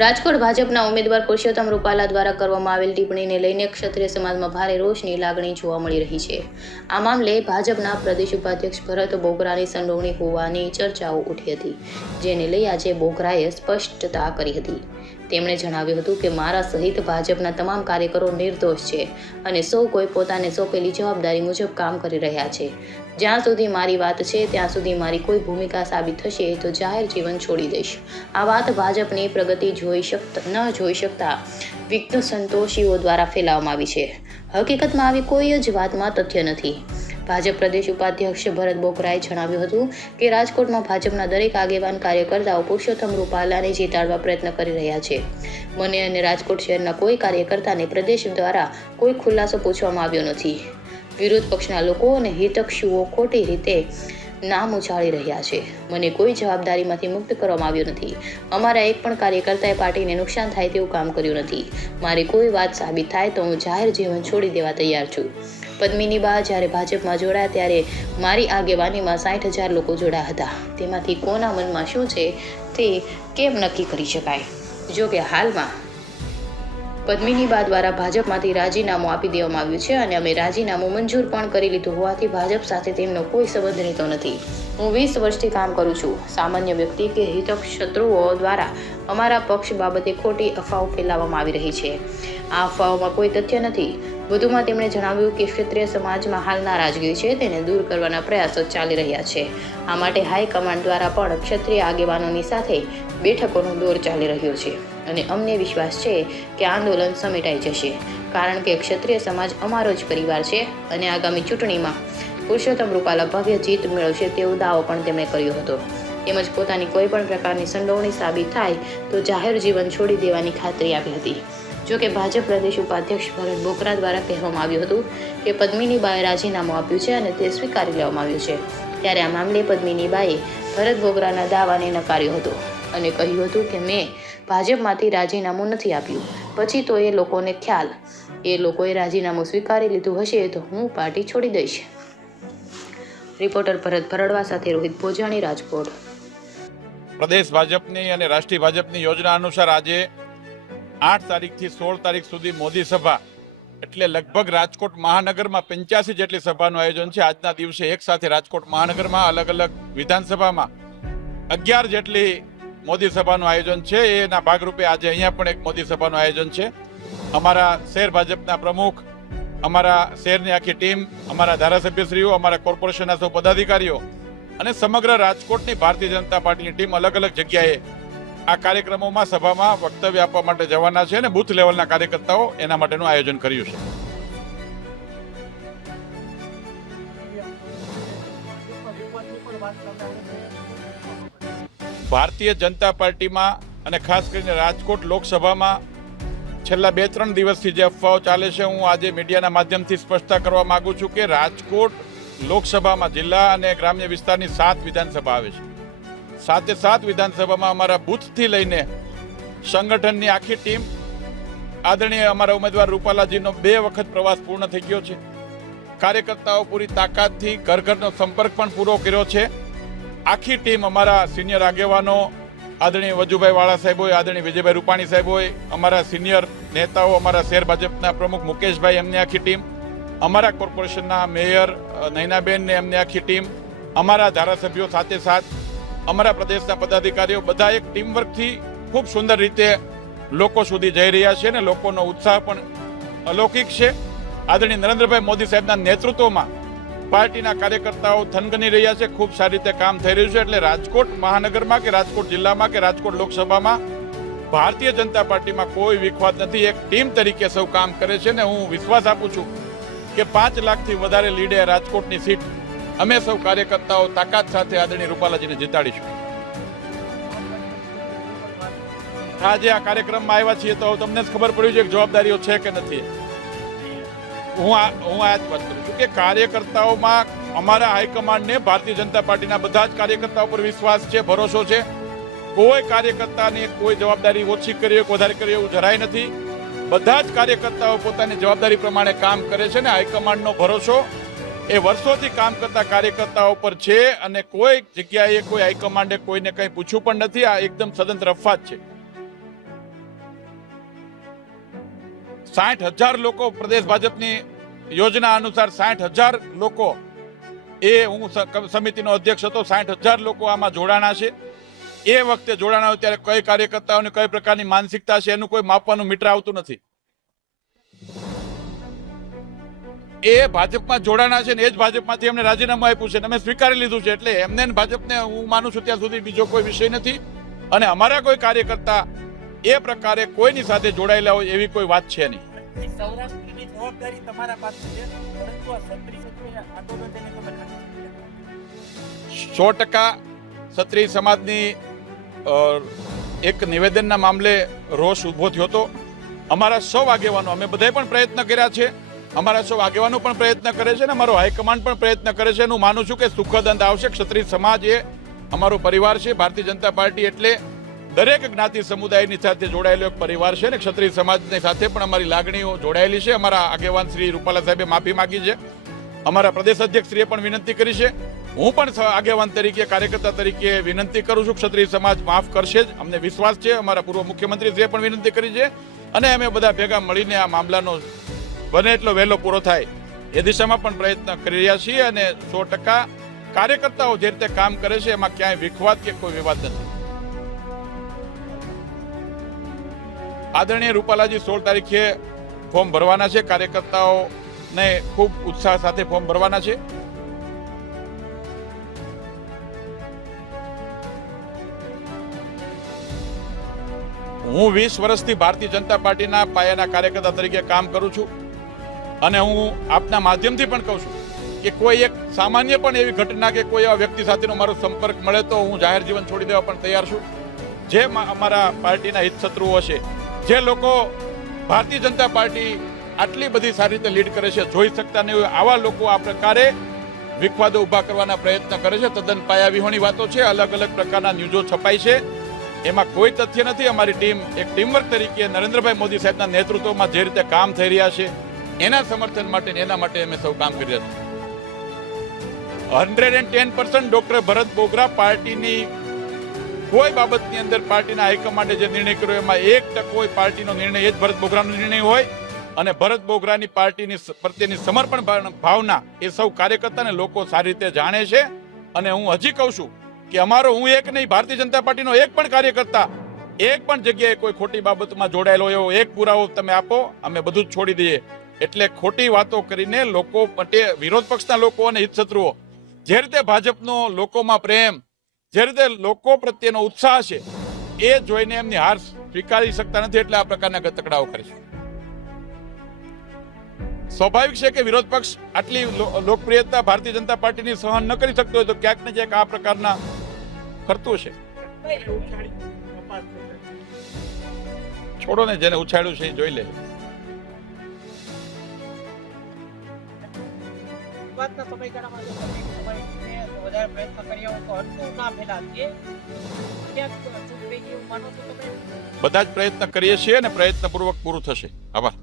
રાજકોટ ભાજપના ઉમેદવાર પુરુષોત્તમ રૂપાલા દ્વારા કરવામાં આવેલ ટિપ્પણીને લઈને ક્ષત્રિય સમાજમાં ભારે રોષની લાગણી જોવા મળી રહી છે। આ મામલે ભાજપના પ્રદેશ ઉપાધ્યક્ષ ભરત બોગરાની સંડોવણી હોવાની ચર્ચાઓ ઉઠી હતી, જેને લઈ આજે બોગરાએ સ્પષ્ટતા કરી હતી। તેમણે જણાવ્યું હતું કે મારા સહિત ભાજપના તમામ કાર્યકરો નિર્દોષ છે અને સૌ કોઈ પોતાને સોંપેલી જવાબદારી મુજબ કામ કરી રહ્યા છે। જ્યાં સુધી મારી વાત છે ત્યાં સુધી મારી કોઈ ભૂમિકા સાબિત થશે તો જાહેર જીવન છોડી દઈશ। આ વાત ભાજપની પ્રગતિ ન જોઈ શકતા વિઘ્ન સંતોષીઓ દ્વારા ફેલાવવામાં આવી છે। હકીકતમાં આવી કોઈ જ વાતમાં તથ્ય નથી। ભાજપ પ્રદેશ ઉપાધ્યક્ષ ભરત બોગરાએ જણાવ્યું હતું કે રાજકોટમાં ભાજપના દરેક આગેવાન કાર્યકર્તાઓ પુરુષોત્તમ રૂપાલાને જીતાડવા પ્રયત્ન કરી રહ્યા છે। મને અને રાજકોટ શહેરના કોઈ કાર્યકર્તાને પ્રદેશ દ્વારા કોઈ ખુલાસો પૂછવામાં આવ્યો નથી। વિરોધ પક્ષના લોકો અને હિતક્ષુઓ ખોટી રીતે નામ ઉછાળી રહ્યા છે। મને કોઈ જવાબદારીમાંથી મુક્ત કરવામાં આવ્યો નથી। અમારા એક પણ કાર્યકર્તાએ પાર્ટીને નુકસાન થાય તેવું કામ કર્યું નથી। મારી કોઈ વાત સાબિત થાય તો હું જાહેર જીવન છોડી દેવા તૈયાર છું। પદ્મિની બા જ્યારે ભાજપમાં જોડાયા ત્યારે મારી આગેવાનીમાં 60,000 લોકો જોડાયા હતા। તેમાંથી કોના મનમાં શું છે તે કેમ નક્કી કરી શકાય? જો કે હાલમાં પદ્મિની બા દ્વારા ભાજપમાંથી રાજીનામું આપી દેવામાં આવ્યું છે અને અમે રાજીનામું મંજૂર પણ કરી લીધું હોવાથી ભાજપ સાથે તેમનો કોઈ સંબંધ રહેતો નથી। હું 20 વર્ષથી કામ કરું છું। સામાન્ય વ્યક્તિ કે હિતશત્રુઓ દ્વારા અમારા પક્ષ બાબતે ખોટી અફવાઓ ફેલાવવામાં આવી રહી છે। આ અફવાઓમાં કોઈ તથ્ય નથી। વધુમાં તેમણે જણાવ્યું કે ક્ષત્રિય સમાજમાં હાલ નારાજગી છે, તેને દૂર કરવાના પ્રયાસો ચાલી રહ્યા છે। આ માટે હાઈકમાન્ડ દ્વારા પણ ક્ષત્રિય આગેવાનોની સાથે બેઠકોનો દોર ચાલી રહ્યો છે અને અમને વિશ્વાસ છે કે આંદોલન સમેટાઈ જશે, કારણ કે ક્ષત્રિય સમાજ અમારો જ પરિવાર છે અને આગામી ચૂંટણીમાં પુરુષોત્તમ રૂપાલા ભવ્ય જીત મેળવશે તેવો દાવો પણ તેમણે કર્યો હતો। તેમજ પોતાની કોઈ પણ પ્રકારની સંડોવણી સાબિત થાય તો જાહેર જીવન છોડી દેવાની ખાતરી આપી હતી। જો કે ભાજપ પ્રદેશ ઉપાધ્યક્ષ ભરત બોગરા દ્વારા કહેવામાં આવ્યું હતું કે પદ્મિની બાએ રાજીનામું આપ્યું છે અને તે સ્વીકારી લેવામાં આવ્યું છે, ત્યારે આ મામલે પદ્મિની બાએ ભરત બોગરાના દાવાને નકાર્યો હતો અને કહ્યું હતું કે મેં ભાજપમાંથી રાજીનામું નથી આપ્યું। પછી તો એ લોકોને ખ્યાલ એ લોકોએ રાજીનામું સ્વીકારી લીધું હશે તો હું પાર્ટી છોડી દઈશ। રિપોર્ટર ભરત ભરડવા સાથે રોહિત ભોજાણી, રાજકોટ। પ્રદેશ ભાજપની અને રાષ્ટ્રીય ભાજપની યોજના અનુસાર આજે 8 તારીખથી 16 તારીખ સુધી મોદી સભા એટલે લગભગ રાજકોટ મહાનગરમાં 85 જેટલી સભાનું આયોજન છે। આજના દિવસે એક સાથે રાજકોટ મહાનગરમાં અલગ અલગ વિધાનસભામાં 11 જેટલી મોદી સભાનું આયોજન છે। એના ભાગરૂપે આજે અહીંયા પણ એક મોદી સભાનું આયોજન છે। અમારા શહેર ભાજપના પ્રમુખ, અમારા શહેરની આખી ટીમ, અમારા ધારાસભ્યશ્રીઓ, અમારા કોર્પોરેશનના સૌ પદાધિકારીઓ અને સમગ્ર રાજકોટની ભારતીય જનતા પાર્ટીની ટીમ અલગ અલગ જગ્યાએ આ કાર્યક્રમોમાં સભામાં વક્તવ્ય આપવા માટે જવાના છે અને બૂથ લેવલના કાર્યકર્તાઓ એના માટેનું આયોજન કર્યું છે। ભારતીય જનતા પાર્ટીમાં અને ખાસ કરીને રાજકોટ લોકસભામાં છેલ્લા 2-3 દિવસથી જે અફવાઓ ચાલે છે, હું આજે મીડિયાના માધ્યમથી સ્પષ્ટતા કરવા માંગુ છું કે રાજકોટ લોકસભામાં જિલ્લા અને ગ્રામ્ય વિસ્તારની 7 વિધાનસભા આવે છે। 7 વિધાનસભામાં અમારા બૂથથી લઈને સંગઠનની આખી ટીમ, આદરણીય અમારા ઉમેદવાર રૂપાલાજીનો 2 વખત પ્રવાસ પૂર્ણ થઈ ગયો છે। કાર્યકર્તાઓ પૂરી તાકાતથી ઘર ઘરનો સંપર્ક પણ પૂરો કર્યો છે। આખી ટીમ, અમારા સિનિયર આગેવાનો આદરણીય વજુભાઈ વાળા સાહેબ હોય, આદરણીય વિજયભાઈ રૂપાણી સાહેબ હોય, અમારા સિનિયર નેતાઓ, અમારા શહેર ભાજપના પ્રમુખ મુકેશભાઈ, એમની આખી ટીમ, અમારા કોર્પોરેશનના મેયર નૈનાબેન ને એમની આખી ટીમ, અમારા ધારાસભ્યો સાથે અમારા પ્રદેશના પદાધિકારીઓ બધા એક ટીમવર્કથી ખૂબ સુંદર રીતે લોકો સુધી જઈ રહ્યા છે અને લોકોનો ઉત્સાહ પણ અલૌકિક છે। આદરણીય નરેન્દ્રભાઈ મોદી સાહેબના નેતૃત્વમાં પાર્ટીના કાર્યકર્તાઓ થનગની રહ્યા છે। ખૂબ સારી રીતે કામ થઈ રહ્યું છે। એટલે રાજકોટ મહાનગરમાં કે રાજકોટ જિલ્લામાં કે રાજકોટ લોકસભામાં ભારતીય જનતા પાર્ટીમાં કોઈ વિખવાદ નથી। એક ટીમ તરીકે સૌ કામ કરે છે ને હું વિશ્વાસ આપું છું કે 5 લાખથી વધારે લીડે રાજકોટની સીટ અમે સૌ કાર્યકર્તાઓ તાકાત સાથે આદરણીય રૂપાલાજીને જીતાડીશું। આજે આ કાર્યક્રમમાં આવ્યા છીએ તો તમને જ ખબર પડી છે કે જવાબદારીઓ છે કે નથી। હું આ જ વાત કરું છું કે કાર્યકર્તાઓમાં અમારા હાઈકમાન્ડને ભારતીય જનતા પાર્ટીના બધા જ કાર્યકર્તાઓ પર વિશ્વાસ છે, ભરોસો છે। કોઈ કાર્યકર્તાની કોઈ જવાબદારી ઓછી કરી વધારે કરી એવું જરાય નથી। બધા જ કાર્યકર્તાઓ પોતાની જવાબદારી પ્રમાણે કામ કરે છે ને હાઈકમાન્ડનો ભરોસો એ વર્ષોથી કામ કરતા કાર્યકર્તાઓ પર છે અને કોઈ જગ્યાએ કોઈ હાઈકમાન્ડે કોઈને કંઈ પૂછ્યું પણ નથી। આ એકદમ સદંતર અફવા છે। 60,000 લોકો પ્રદેશ ભાજપની યોજના અનુસાર 60,000 લોકો, એ હું સમિતિનો અધ્યક્ષ હતો, 60,000 લોકો આમાં જોડાણા છે. એ વખતે જોડાણા હોય ત્યારે કઈ કાર્યકર્તાઓને કઈ પ્રકારની માનસિકતા છે એનું કોઈ માપવાનું મીટર આવતું નથી. એ ભાજપમાં જોડાણા છે ને એ જ ભાજપમાંથી એમને રાજીનામું આપ્યું છે ને અમે સ્વીકારી લીધું છે. એટલે એમને ને ભાજપને હું માનું છું ત્યાં સુધી બીજો કોઈ વિષય નથી. અને અમારા કોઈ કાર્યકર્તા એ પ્રકારે કોઈની સાથે જોડાયેલા હોય એવી કોઈ વાત છે નહીં. સૌરાષ્ટ્રની જવાબદારી તમારા પાસે છે, પરંતુ આ ક્ષત્રિય આંદોલન તેને તમે નથી 100% ક્ષત્રિય સમાજની એક નિવેદનના મામલે રોષ ઉભો થયો હતો. અમારા સૌ આગેવાનો, અમે બધાએ પણ પ્રયત્ન કર્યા છે, અમારા સૌ આગેવાનો પણ પ્રયત્ન કરે છે ને અમારો હાઈકમાન્ડ પણ પ્રયત્ન કરે છે. હું માનું છું કે સુખદ અંત આવશે. ક્ષત્રિય સમાજ એ અમારો પરિવાર છે. ભારતીય જનતા પાર્ટી એટલે દરેક જ્ઞાતિ સમુદાયની સાથે જોડાયેલો એક પરિવાર છે ને ક્ષત્રિય સમાજની સાથે પણ અમારી લાગણીઓ જોડાયેલી છે. અમારા આગેવાન શ્રી રૂપાલા સાહેબે માફી માંગી છે, અમારા પ્રદેશ અધ્યક્ષશ્રીએ પણ વિનંતી કરી છે. હું પણ આગેવાન તરીકે, કાર્યકર્તા તરીકે વિનંતી કરું છું. ક્ષત્રિય સમાજ માફ કરશે જ, અમને વિશ્વાસ છે. અમારા પૂર્વ મુખ્યમંત્રીશ્રીએ પણ વિનંતી કરી છે અને અમે બધા ભેગા મળીને આ મામલાનો બને એટલો વહેલો પૂરો થાય એ દિશામાં પણ પ્રયત્ન કરી રહ્યા છીએ. અને 100% કાર્યકર્તાઓ જે રીતે કામ કરે છે એમાં ક્યાંય વિખવાદ કે કોઈ વિવાદ નથી. આદરણીય રૂપાલાજી 16 તારીખે ફોર્મ ભરવાના છે. કાર્યકર્તાઓને ખૂબ ઉત્સાહ સાથે ફોર્મ ભરવાના છે. હું 20 વર્ષથી ભારતીય જનતા પાર્ટીના પાયાના કાર્યકર્તા તરીકે કામ કરું છું અને હું આપના માધ્યમથી પણ કહું છું કે કોઈ એક સામાન્ય પણ એવી ઘટના કે કોઈ એવા વ્યક્તિ સાથેનો મારો સંપર્ક મળે તો હું જાહેર જીવન છોડી દેવા પણ તૈયાર છું. જે અમારા પાર્ટીના હિતશત્રુઓ છે, જે લોકો ભારતીય જનતા પાર્ટી આટલી બધી સારી રીતે લીડ કરે છે જોઈ શકતા નહીં હોય, આવા લોકો આ પ્રકારે વિખવાદો ઉભા કરવાના પ્રયત્ન કરે છે. તદ્દન પાયાવિહોણી વાતો છે. અલગ અલગ પ્રકારના ન્યૂઝો છપાય છે, એમાં કોઈ તથ્ય નથી. અમારી ટીમ એક ટીમવર્ક તરીકે નરેન્દ્રભાઈ મોદી સાહેબના નેતૃત્વમાં જે રીતે કામ થઈ રહ્યા છે એના સમર્થન માટે, એના માટે અમે સૌ કામ કરી રહ્યા છીએ. 110% ડોક્ટર ભરત બોગરા પાર્ટીની કોઈ બાબતની અંદર પાર્ટીના હાઈકમાન્ડે જે નિર્ણય કર્યો એમાં 1% કોઈ પાર્ટીનો નિર્ણય એ જ ભરત બોગરાનો નિર્ણય હોય. અને ભરત બોગરાની પાર્ટીની પ્રત્યેની સમર્પણ ભાવના એ સૌ કાર્યકર્તાને લોકો સારી રીતે જાણે છે. અને હું હજી કહું છું કે અમારો, હું એક નહીં, ભારતીય જનતા પાર્ટીનો એક પણ કાર્યકર્તા એક પણ જગ્યાએ કોઈ ખોટી બાબતમાં જોડાયેલો એવો એક પુરાવો તમે આપો, અમે બધું જ છોડી દઈએ. એટલે ખોટી વાતો કરીને લોકો માટે, વિરોધ પક્ષના લોકો અને હિતશત્રુઓ, જે રીતે ભાજપનો લોકોમાં પ્રેમ, જે રીતે લોકો પ્રત્યેનો ઉત્સાહ છે એ જોઈને એમની હાર સ્વીકારી શકતા નથી. એટલે આ પ્રકારના ગતકડાઓ કરે છે. સ્વાભાવિક છે કે વિરોધ પક્ષ આટલી લોકપ્રિયતા ભારતીય જનતા પાર્ટીની સહન ન કરી શકતો હોય તો ક્યાંક ને ક્યાંક આ પ્રકારના કરતું હશે. છોડો ને, જેને ઉછાળ્યું છે એ જોઈ લે. બધા જ પ્રયત્ન કરીએ છીએ અને પ્રયત્નપૂર્વક પૂરું થશે. આભાર.